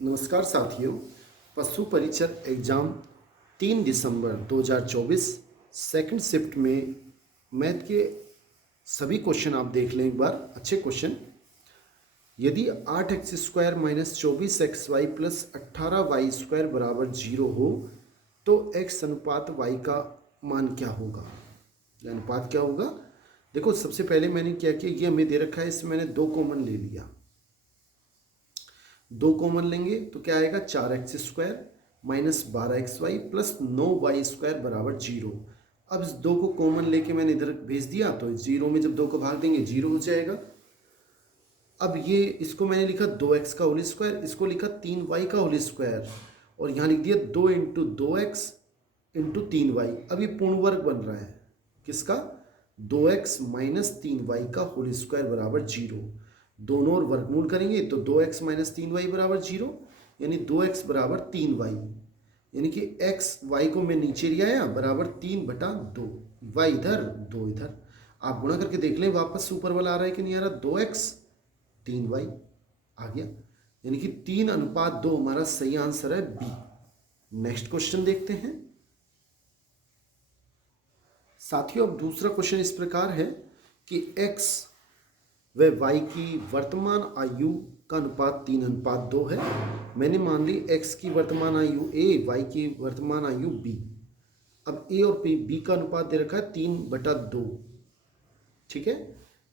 नमस्कार साथियों। पशु परिचर एग्जाम 3 दिसंबर 2024 सेकंड शिफ्ट में मैथ के सभी क्वेश्चन आप देख लें एक बार। अच्छे क्वेश्चन। यदि 8x² minus 24xy plus 18y² बराबर 0 हो तो x अनुपात y का मान क्या होगा? या अनुपात क्या होगा? देखो, सबसे पहले मैंने क्या किया, ये हमें दे रखा है, इसमें मैंने दो कॉमन ले लिया। दो कॉमन लेंगे तो क्या आएगा, 4x² minus 12xy plus 9y² बराबर 0। अब इस दो को कॉमन लेके मैंने इधर भेज दिया तो जीरो में जब दो को भाग देंगे जीरो हो जाएगा। अब ये इसको मैंने लिखा 2x का होल स्क्वायर, इसको लिखा 3y का होल स्क्वायर, और यहाँ लिख दिया 2 इंटू 2x इंटू 3y। अब ये पूर्ण वर्ग बन रहा है किसका? 2x माइनस 3y का होल स्क्वायर बराबर 0। दोनों और वर्गमूल करेंगे तो 2x माइनस 3y बराबर 0, यानी 2x बराबर 3y, यानी कि x y को मैं नीचे ले आया बराबर 3/2, y इधर 2 इधर। आप गुणा करके देख लें वापस ऊपर वाला आ रहा है कि नहीं आ रहा। 2x 3y आ गया, यानी कि 3:2 हमारा सही आंसर है बी। नेक्स्ट क्वेश्चन देखते हैं साथियों। अब दूसरा क्वेश्चन इस प्रकार है कि x व y की वर्तमान आयु का अनुपात 3:2 है। मैंने मान ली x की वर्तमान आयु a, y की वर्तमान आयु b। अब a और b का अनुपात दे रखा है 3/2। ठीक है,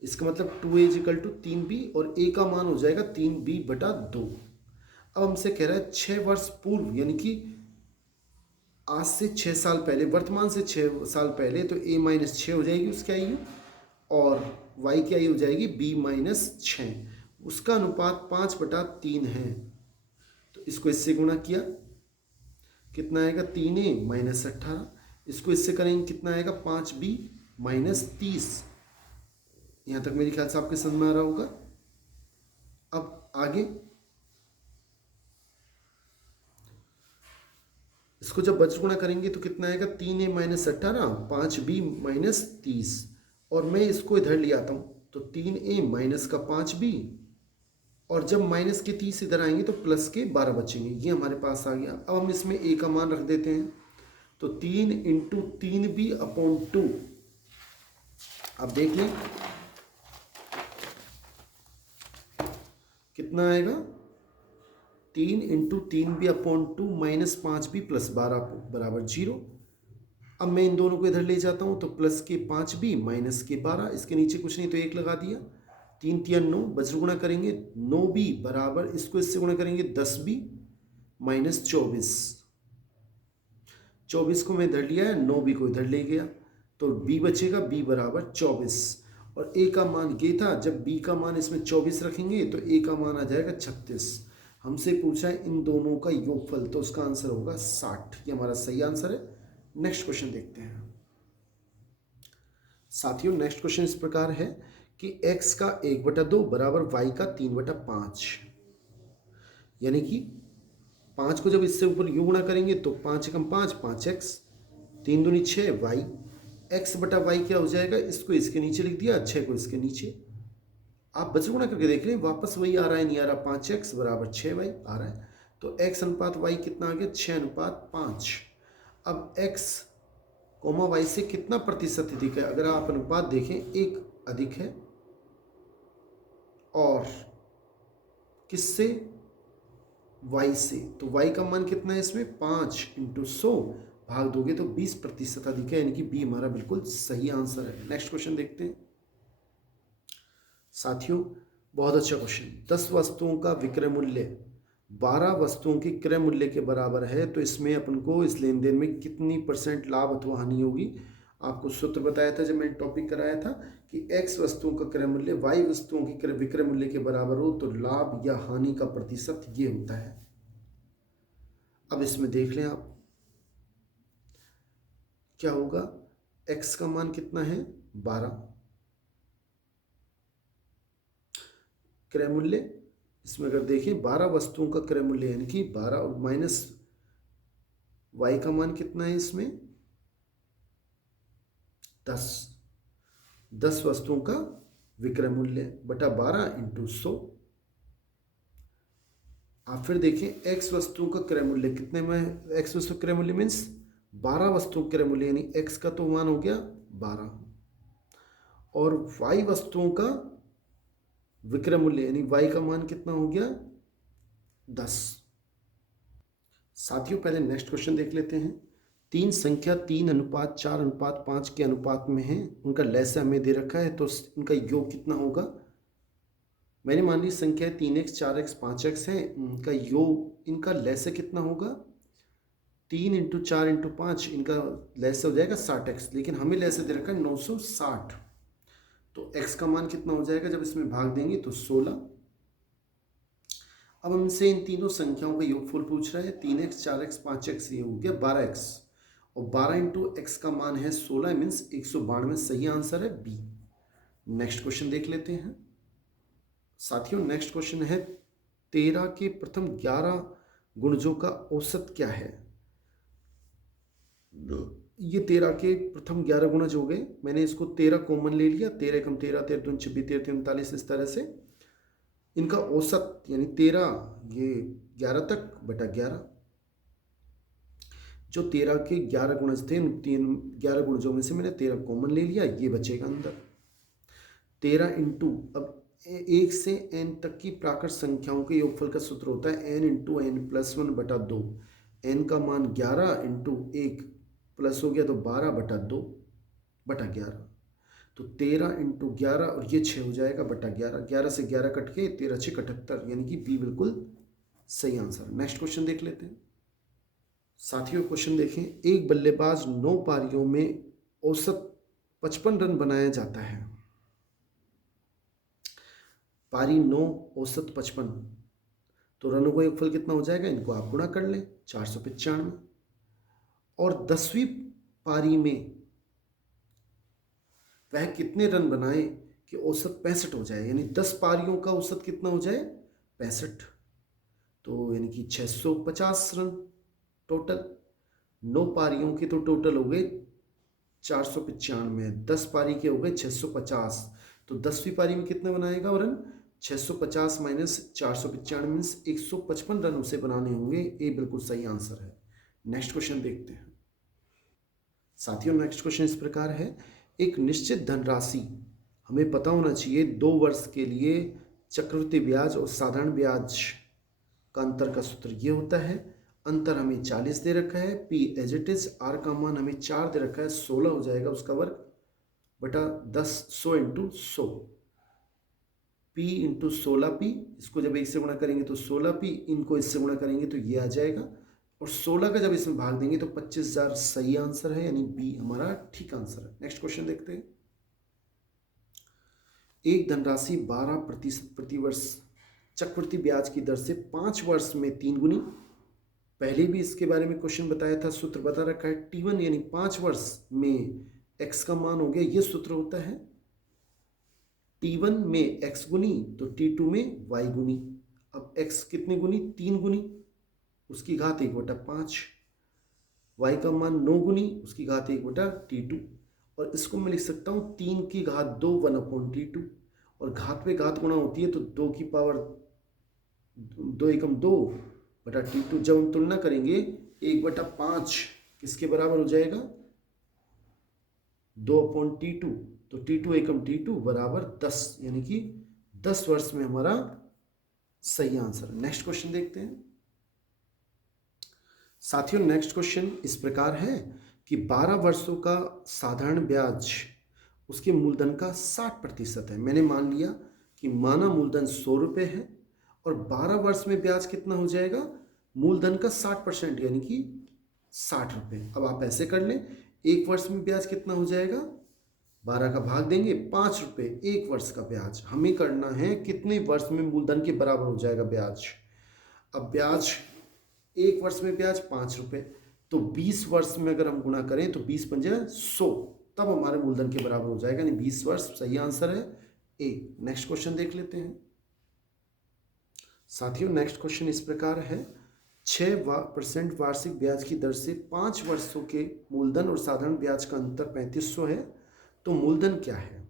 इसका मतलब 2a = 3b और a का मान हो जाएगा 3b/2। अब हमसे कह रहा है 6 वर्ष पूर्व, यानी कि आज से 6 साल पहले, वर्तमान से 6 साल पहले, तो a माइनस 6 हो जाएगी उसकी आयु, और y की आयु हो जाएगी b माइनस 6। उसका अनुपात 5/3 है। तो इसको इससे गुणा किया, कितना आएगा, 3a माइनस 18। इसको इससे करेंगे कितना आएगा, 5b माइनस 30। यहाँ तक मेरे ख्याल से आपके समझ में आ रहा होगा। अब आगे इसको जब बज गुणा करेंगे तो कितना आएगा, 3a माइनस 18, 5b माइनस 30, और मैं इसको इधर ले आता हूँ तो 3a माइनस का 5b, और जब माइनस के 30 इधर आएंगे तो प्लस के 12 बचेंगे। ये हमारे पास आ गया। अब हम इसमें a का मान रख देते हैं तो 3 इंटू 3b/2। अब देख लें कितना आएगा, 3 into 3b/2 minus 5b plus 12 बराबर 0। अब मैं इन दोनों को इधर ले जाता हूँ तो प्लस के 5b माइनस के 12, इसके नीचे कुछ नहीं तो 1 लगा दिया। 3 3 9, वज्र गुणा करेंगे 9b बराबर, इसको इससे गुणा करेंगे 10b माइनस 24। 24 को मैं इधर लिया है, 9b को इधर ले गया तो b बचेगा, b बराबर 24। और a का मान ये था, जब b का मान इसमें 24 रखेंगे तो a का मान आ जाएगा 36। हमसे पूछा है इन दोनों का योगफल, तो उसका आंसर होगा 60। ये हमारा सही आंसर है। नेक्स्ट क्वेश्चन देखते हैं साथियों। नेक्स्ट क्वेश्चन इस प्रकार है कि x का 1/2 बराबर y का 3/5, यानी कि 5 को जब इससे ऊपर यूं गुणा करेंगे तो 5 एकम 5, 5x, 3 दूनी 6 y, x/y क्या हो जाएगा, इसको इसके नीचे लिख दिया, 6 को इसके नीचे। आप बच गुणा करके देख रहे हैं वापस वही आ रहा है, नहीं आ रहा, 5x बराबर 6y आ रहा है। तो x अनुपात y कितना आ गया, 6:5। अब x कोमा y से कितना प्रतिशत अधिक है? अगर आप अनुपात देखें, 1 अधिक है, और किससे, y से। तो y का मान कितना है इसमें, 5 इंटू 100 भाग दोगे तो 20% अधिक है, यानी कि b हमारा बिल्कुल सही आंसर है। नेक्स्ट क्वेश्चन देखते हैं साथियों। बहुत अच्छा क्वेश्चन। 10 वस्तुओं का विक्रय मूल्य 12 वस्तुओं के क्रय मूल्य के बराबर है, तो इसमें अपन को इस लेन देन में कितनी % लाभ अथवा हानि होगी? आपको सूत्र बताया था जब मैंने टॉपिक कराया था कि x वस्तुओं का क्रय मूल्य y वस्तुओं के विक्रय मूल्य के बराबर हो तो लाभ या हानि का प्रतिशत ये होता है। अब इसमें देख लें आप क्या होगा। x का मान कितना है, 12, क्रय मूल्य, इसमें अगर देखें 12 वस्तुओं का क्रय मूल्य, यानी कि 12 और माइनस y का मान कितना है इसमें, 10। 10 वस्तुओं का विक्रय मूल्य बटा 12 इंटू 100। आप फिर देखें एक्स वस्तुओं का क्रय मूल्य कितने में, एक्स वस्तु क्रय मूल्य मीन्स 12 वस्तुओं का क्रय मूल्य, यानी एक्स का तो मान हो गया 12 और वाई वस्तुओं का विक्रय मूल्य यानी वाई का मान कितना हो गया 10। साथियों पहले नेक्स्ट क्वेश्चन देख लेते हैं। तीन संख्या 3:4:5 के अनुपात में है, उनका लैसा हमें दे रखा है, तो उनका योग कितना होगा। मैंने मान ली संख्या 3x 4x 5x है, इनका योग, इनका लैसा कितना होगा 3 × 4 × 5, इनका लैसा हो जाएगा 60x, लेकिन हमें लैसा दे रखा है 960, तो x का मान कितना हो जाएगा जब इसमें भाग देंगे तो 16। अब हमसे इन तीनों संख्याओं का योगफल पूछ रहा है, 3x 4x 5x, ये हो गया 12x और 12 × x का मान है 16 मीन्स 192, सही आंसर है बी। नेक्स्ट क्वेश्चन देख लेते हैं। साथियों नेक्स्ट क्वेश्चन है 13 के प्रथम 11 गुणजों का औसत क्या है। ये 13 के प्रथम 11 गुणज हो गए, मैंने इसको 13 कॉमन ले लिया, 13 × 13 13 × 26 13 × 39, इस तरह से इनका औसत यानी 13 ये 11 तक बटा 11, जो 13 के 11 गुणज थे, 11 गुणजों में से मैंने 13 कॉमन ले लिया, ये बचेगा अंदर 13 इंटू, अब 1 से n तक की प्राकृत संख्याओं के योगफल का सूत्र होता है n × n+1 बटा 2, n का मान 11 इंटू 1 प्लस हो गया तो 12 बटा 2 बटा 11, तो 13 × 11 और ये 6 हो जाएगा बटा 11, 11 से 11 कट के 13 6 78, यानी कि बी बिल्कुल सही आंसर। नेक्स्ट क्वेश्चन देख लेते हैं। साथियों क्वेश्चन देखें, एक बल्लेबाज 9 पारियों में औसत 55 रन बनाया जाता है, पारी 9 औसत 55, तो रनों का योगफल कितना हो जाएगा, इनको आप गुणा कर लें 495, और 10वीं पारी में वह कितने रन बनाए कि औसत 65 हो जाए, यानी 10 पारियों का औसत कितना हो जाए 65, तो यानी कि 650 रन टोटल। 9 पारियों के तो टोटल हो गए 495, 10 पारी के हो गए 650, तो 10वीं पारी में कितने बनाएगा रन 650 माइनस 495 मीन्स 155 रन उसे बनाने होंगे, ये बिल्कुल सही आंसर है। नेक्स्ट क्वेश्चन देखते हैं। साथियों नेक्स्ट क्वेश्चन इस प्रकार है, एक निश्चित धनराशि, हमें पता होना चाहिए 2 वर्ष के लिए चक्रवृद्धि ब्याज और साधारण ब्याज का अंतर का सूत्र ये होता है, अंतर हमें 40 दे रखा है, P as it is, R का मान हमें 4 दे रखा है, 16 हो जाएगा उसका वर्ग बटा 10, 100 × 100, पी इंटू 16p, इसको जब 1 से गुणा करेंगे तो 16p, इनको इससे गुणा करेंगे तो ये आ जाएगा, और 16 का जब इसमें भाग देंगे तो 25,000 सही आंसर है, यानी बी हमारा ठीक आंसर है। नेक्स्ट क्वेश्चन देखते हैं। एक धनराशि 12% प्रतिवर्ष चक्रवृद्धि ब्याज की दर से 5 वर्ष में 3 गुनी, पहले भी इसके बारे में क्वेश्चन बताया था, सूत्र बता रखा है T1 यानी 5 वर्ष में x का मान हो गया, ये सूत्र होता है T1 में x गुनी तो T2 में y गुनी। अब x कितनी गुनी 3 गुनी, उसकी घात 1/5, y का मान 9 गुनी, उसकी घात 1/T2, और इसको मैं लिख सकता हूँ 3 की घात 2 1/T2, और घात पे घात गुणा होती है तो 2 की पावर 2 एकम 2/T2, जब हम तुलना करेंगे 1/5 किसके बराबर हो जाएगा 2/T2, तो T2 एकम T2 बराबर 10, यानी कि 10 वर्ष में हमारा सही आंसर। नेक्स्ट क्वेश्चन देखते हैं। साथियों नेक्स्ट क्वेश्चन इस प्रकार है कि 12 वर्षों का साधारण ब्याज उसके मूलधन का 60% है। मैंने मान लिया कि माना मूलधन 100 रुपये है और 12 वर्ष में ब्याज कितना हो जाएगा, मूलधन का 60% यानी कि 60 रुपये। अब आप ऐसे कर लें, 1 वर्ष में ब्याज कितना हो जाएगा, 12 का भाग देंगे 5 रुपये, 1 वर्ष का ब्याज हमें करना है कितने वर्ष में मूलधन के बराबर हो जाएगा ब्याज। अब ब्याज 1 वर्ष में ब्याज 5 रुपये, तो 20 वर्ष में अगर हम गुणा करें तो 20 पंजे 100, तब हमारे मूलधन के बराबर हो जाएगा, यानी 20 वर्ष सही आंसर है ए। नेक्स्ट क्वेश्चन देख लेते हैं। साथियों नेक्स्ट क्वेश्चन इस प्रकार है, 6% वार्षिक ब्याज की दर से 5 वर्षों के मूलधन और साधारण ब्याज का अंतर 3500 है, तो मूलधन क्या है।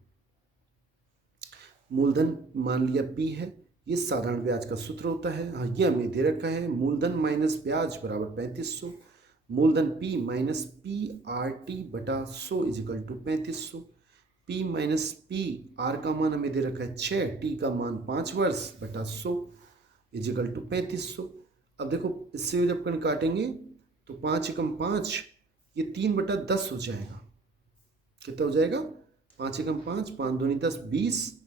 मूलधन मान लिया P है, ये साधारण ब्याज का सूत्र होता है। हाँ, ये हमें दे रखा है मूलधन माइनस ब्याज बराबर 3500, मूलधन P माइनस पी आर टी बटा 100 इजिकल टू 3500। P माइनस पी आर का मान हमें दे रखा है 6, T का मान 5 वर्ष बटा 100 इजिकल टू 3500। अब देखो इससे जब कण काटेंगे तो 5 एकम 5, ये 3/10 हो जाएगा। कितना हो जाएगा? 5 एकम 5, 5 दूनी 10, 20,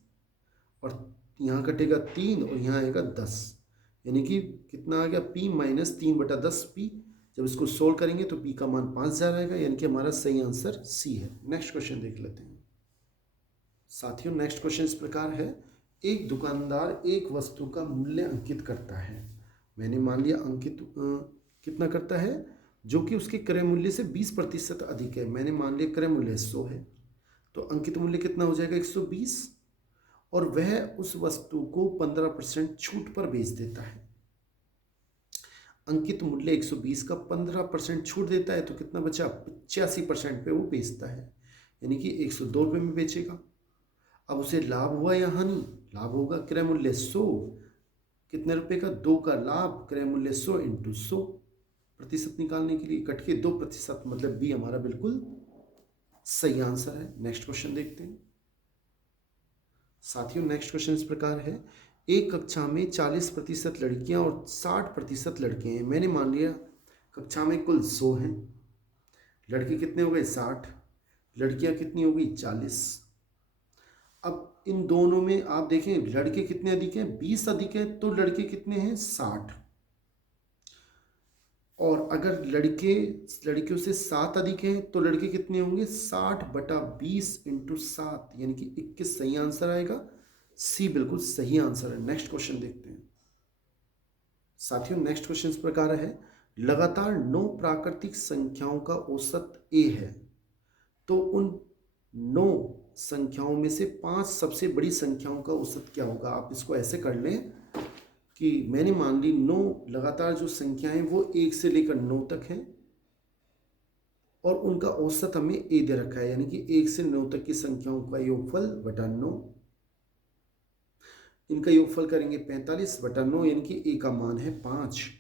और यहाँ कटेगा 3 और यहाँ आएगा 10, यानी कि कितना आ गया? P minus 3/10 P। जब इसको सोल्व करेंगे तो P का मान 5000 आएगा, यानी कि हमारा सही आंसर C है। नेक्स्ट क्वेश्चन देख लेते हैं साथियों। नेक्स्ट क्वेश्चन इस प्रकार है, एक दुकानदार एक वस्तु का मूल्य अंकित करता है। मैंने मान लिया अंकित कितना करता है? जो कि उसके क्रय मूल्य से 20% अधिक है। मैंने मान लिया क्रय मूल्य 100 है, तो अंकित मूल्य कितना हो जाएगा? 120, और वह उस वस्तु को 15% छूट पर बेच देता है। अंकित मूल्य 120 का 15% छूट देता है, तो कितना बचा? 85% पे वो बेचता है, यानी कि 102 रुपये में बेचेगा। अब उसे लाभ हुआ या हानि? लाभ होगा। क्रय मूल्य 100, कितने रुपए का? 2 का लाभ, क्रय मूल्य 100 इंटू 100। प्रतिशत निकालने के लिए कट के 2%, मतलब बी हमारा बिल्कुल सही आंसर है। नेक्स्ट क्वेश्चन देखते हैं साथियों। नेक्स्ट क्वेश्चन इस प्रकार है, एक कक्षा में 40% लड़कियां और 60% लड़के हैं। मैंने मान लिया कक्षा में कुल 100 हैं, लड़के कितने हो गए? 60, लड़कियां कितनी हो गई? 40। अब इन दोनों में आप देखें लड़के कितने अधिक हैं? 20 अधिक है, तो लड़के कितने हैं? 60। और अगर लड़कियों से 7 अधिक हैं तो लड़के कितने होंगे? 60/20 इंटू 7, यानी कि 21 सही आंसर आएगा। सी बिल्कुल सही आंसर है। नेक्स्ट क्वेश्चन देखते हैं साथियों। नेक्स्ट क्वेश्चन इस प्रकार है, लगातार 9 प्राकृतिक संख्याओं का औसत ए है, तो उन 9 संख्याओं में से 5 सबसे बड़ी संख्याओं का औसत क्या होगा? आप इसको ऐसे कर लें कि मैंने मान ली 9 लगातार जो संख्याएं वो 1 से लेकर 9 तक हैं, और उनका औसत हमें ए दे रखा है, यानी कि 1 से 9 तक की संख्याओं का योगफल बटा 9। इनका योगफल करेंगे 45/9, यानी कि ए का मान है 5।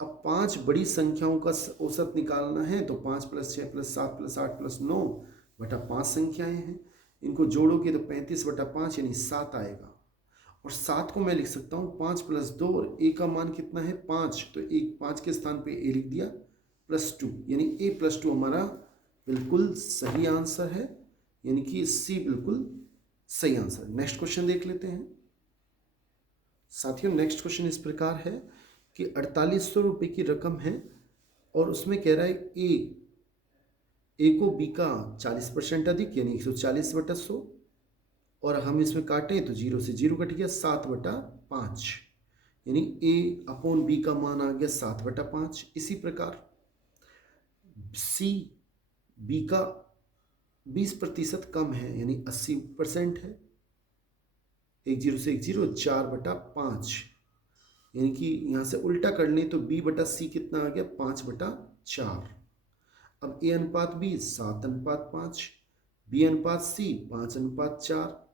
अब 5 बड़ी संख्याओं का औसत निकालना है, तो 5 + 6 + 7 + 8 + 9 बटा 5 संख्याएं हैं। इनको जोड़ोगे तो 35/5 यानी 7 आएगा। और 7 को मैं लिख सकता हूँ 5 + 2, और ए का मान कितना है? 5, तो 5 के स्थान पे ए लिख दिया, +2, यानी ए + 2 हमारा बिल्कुल सही आंसर है, यानी कि सी बिल्कुल सही आंसर। नेक्स्ट क्वेश्चन देख लेते हैं साथियों। नेक्स्ट क्वेश्चन इस प्रकार है कि 4800 रुपये की रकम है, और उसमें कह रहा है ए को बी का 40% अधिक, यानी 140/100, और हम इसमें काटें तो 0 से 0 कट गया, 7/5, यानी A/B का मान आ गया 7/5। इसी प्रकार सी बी का 20% कम है, यानी 80% है। 1 0 से 1 0, 4/5, यानी कि यहाँ से उल्टा कर लें तो B/C कितना आ गया? 5/4। अब A/B 7/5, B/C 5/4,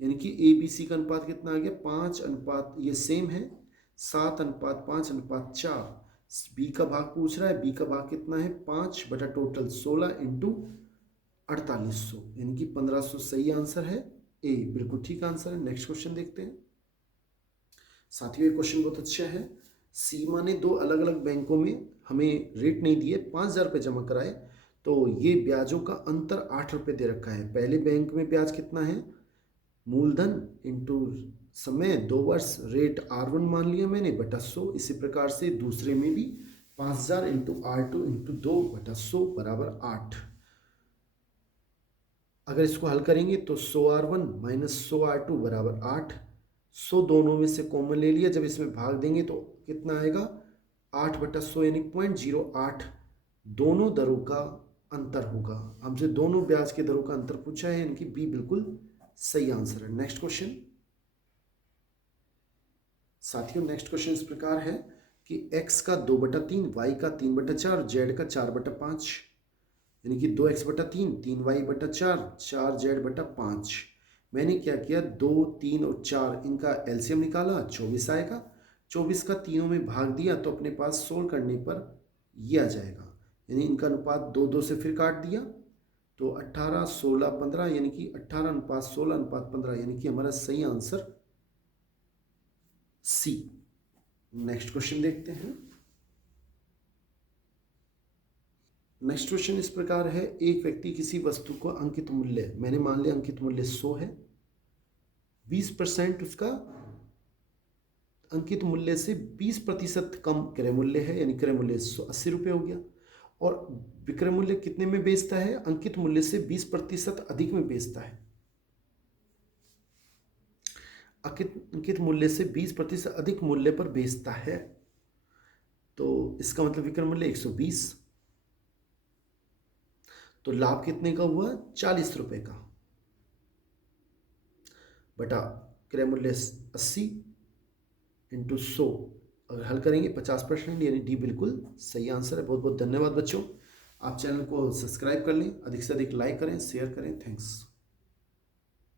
यानी कि ABC का अनुपात कितना आ गया? 5 ये सेम है, 7/5/4। बी का भाग पूछ रहा है, बी का भाग कितना है? 5 बटा टोटल 16 इंटू 4800, यानी कि 1500 सही आंसर है। ए बिल्कुल ठीक आंसर है। नेक्स्ट क्वेश्चन देखते हैं साथियों। ये क्वेश्चन बहुत अच्छा है। सीमा ने 2 अलग अलग बैंकों में हमें रेट नहीं दिए, 5000 रुपये जमा कराए, तो ये ब्याजों का अंतर 8 रुपये दे रखा है। पहले बैंक में ब्याज कितना है? मूलधन इंटू समय 2 वर्ष, रेट R1 मान लिया मैंने बटा 100। इसी प्रकार से दूसरे में भी 5000 इंटू R2 इंटू 2/100 बराबर 8। अगर इसको हल करेंगे तो 100R1 माइनस 100R2 बराबर 8। 100 दोनों में से कॉमन ले लिया, जब इसमें भाग देंगे तो कितना आएगा? 8/100, यानी 0.08 दोनों दरों का अंतर होगा। हमसे दोनों ब्याज के दरों का अंतर पूछा है, यानी कि बी बिल्कुल सही आंसर है। नेक्स्ट क्वेश्चन साथियों। नेक्स्ट क्वेश्चन इस प्रकार है कि x का 2/3, y का 3/4, z का 4/5, यानी कि 2x/3, 3y/4, 4z/5, मैंने क्या किया, 2, 3 और 4 इनका एलसीएम निकाला, 24 आएगा। 24 का तीनों में भाग दिया तो अपने पास सोल्व करने पर ये आ जाएगा, यानी इनका अनुपात 2, 2 से फिर काट दिया तो 18, 16, 15 यानी कि 18:16:15 यानी कि हमारा सही आंसर सी। नेक्स्ट क्वेश्चन देखते हैं। नेक्स्ट क्वेश्चन इस प्रकार है, एक व्यक्ति किसी वस्तु को अंकित मूल्य, मैंने मान लिया अंकित मूल्य 100 है, 20% उसका अंकित मूल्य से 20% कम क्रय मूल्य है, यानी क्रय मूल्य 80 रुपये हो गया। और विक्रय मूल्य कितने में बेचता है, अंकित मूल्य से 20% अधिक में बेचता है। अंकित मूल्य से 20% अधिक मूल्य पर बेचता है, तो इसका मतलब विक्रय मूल्य 120, तो लाभ कितने का हुआ, 40 रुपये का, बटा क्रय मूल्य 80 इंटू 100, अगर हल करेंगे 50%, यानी डी बिल्कुल सही आंसर है। बहुत बहुत धन्यवाद बच्चों। आप चैनल को सब्सक्राइब कर लें, अधिक से अधिक लाइक करें, शेयर करें। थैंक्स।